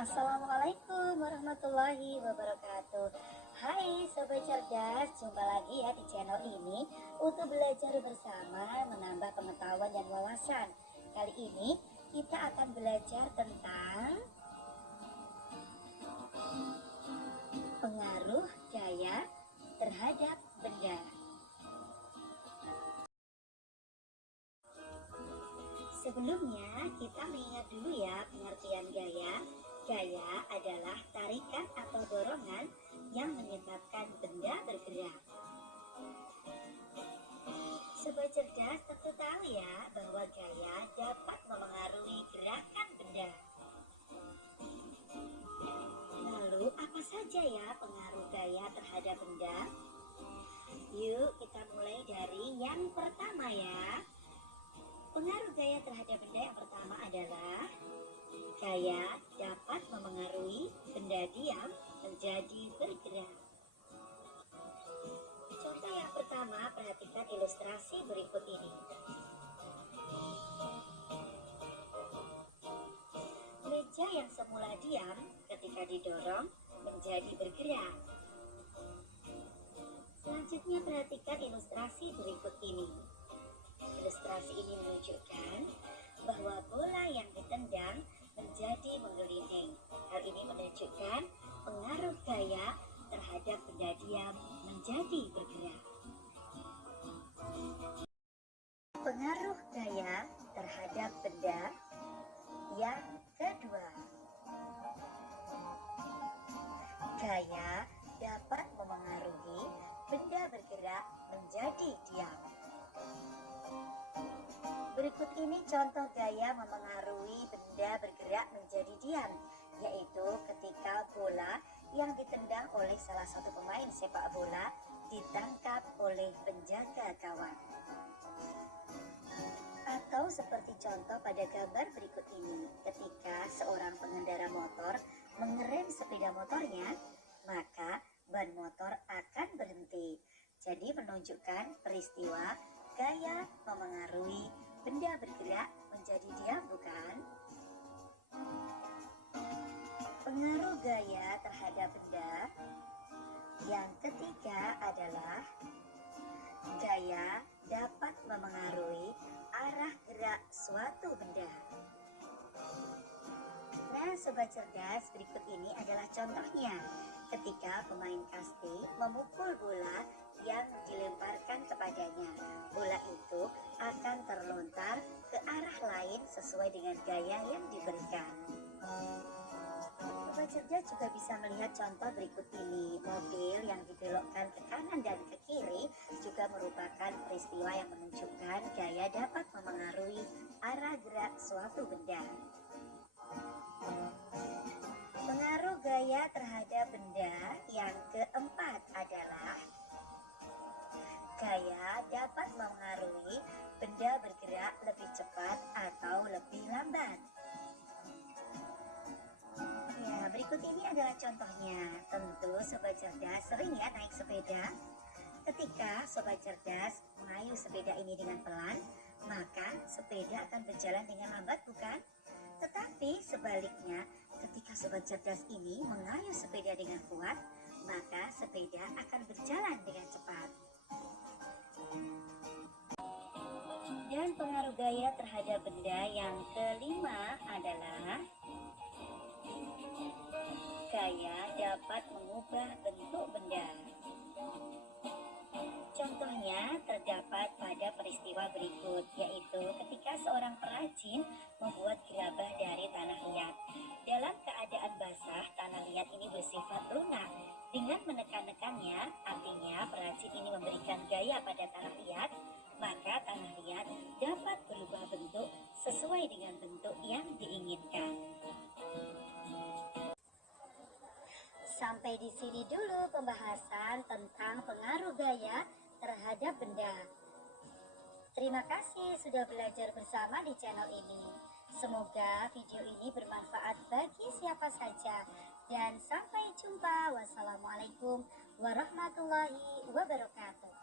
Assalamualaikum warahmatullahi wabarakatuh. Hai Sobat Cerdas, jumpa lagi ya di channel ini untuk belajar bersama menambah pengetahuan dan wawasan. Kali ini kita akan belajar tentang pengaruh gaya terhadap benda. Sebelumnya kita mengingat dulu ya pengertian gaya. Gaya adalah tarikan atau dorongan yang menyebabkan benda bergerak. Sobat cerdas tentu tahu ya bahwa gaya dapat memengaruhi gerakan benda. Lalu apa saja ya pengaruh gaya terhadap benda? Yuk kita mulai dari yang pertama ya. Pengaruh gaya terhadap benda yang pertama adalah gaya dapat memengaruhi benda diam menjadi bergerak. Contoh yang pertama, perhatikan ilustrasi berikut ini. Meja yang semula diam ketika didorong menjadi bergerak. Selanjutnya perhatikan ilustrasi berikut ini. Ilustrasi ini menunjukkan bahwa bola yang ditendang menjadi menggelinding. Hal ini menunjukkan pengaruh gaya terhadap benda diam menjadi bergerak. Pengaruh gaya terhadap benda yang kedua. Gaya dapat memengaruhi benda bergerak menjadi diam. Berikut ini contoh gaya memengaruhi benda bergerak menjadi diam, yaitu ketika bola yang ditendang oleh salah satu pemain sepak bola ditangkap oleh penjaga gawang. Atau seperti contoh pada gambar berikut ini, ketika seorang pengendara motor mengerem sepeda motornya, maka ban motor akan berhenti. Jadi menunjukkan peristiwa gaya memengaruhi benda bergerak menjadi diam, bukan? Pengaruh gaya terhadap benda yang ketiga adalah gaya dapat memengaruhi arah gerak suatu benda. Nah, sobat cerdas, berikut ini adalah contohnya. Ketika pemain kasti memukul bola yang dilemparkan kepadanya, bola itu akan terlontar ke arah lain sesuai dengan gaya yang diberikan. Sobat cerdas juga bisa melihat contoh berikut ini. Mobil yang dibelokkan ke kanan dan ke kiri juga merupakan peristiwa yang menunjukkan gaya dapat memengaruhi arah gerak suatu benda. Pengaruh gaya terhadap benda yang keempat adalah gaya dapat memengaruhi benda bergerak lebih cepat atau lebih lambat. Ya, berikut ini adalah contohnya. Tentu sobat cerdas sering ya naik sepeda. Ketika sobat cerdas mengayuh sepeda ini dengan pelan, maka sepeda akan berjalan dengan lambat, bukan? Tetapi sebaliknya, ketika sobat cerdas ini mengayuh sepeda dengan kuat, maka sepeda akan berjalan dengan cepat. Dan pengaruh gaya terhadap benda yang kelima adalah gaya dapat mengubah bentuk benda. Contohnya terdapat pada peristiwa berikut, yaitu ketika seorang perajin membuat gerabah dari tanah liat. Dalam keadaan basah, tanah liat ini bersifat lunak. Dengan menekan-nekannya, artinya perajin ini memberikan gaya pada tanah liat, maka tanah liat dapat berubah bentuk sesuai dengan bentuk yang diinginkan. Sampai di sini dulu pembahasan tentang pengaruh gaya terhadap benda. Terima kasih sudah belajar bersama di channel ini. Semoga video ini bermanfaat bagi siapa saja. Dan sampai jumpa. Wassalamualaikum warahmatullahi wabarakatuh.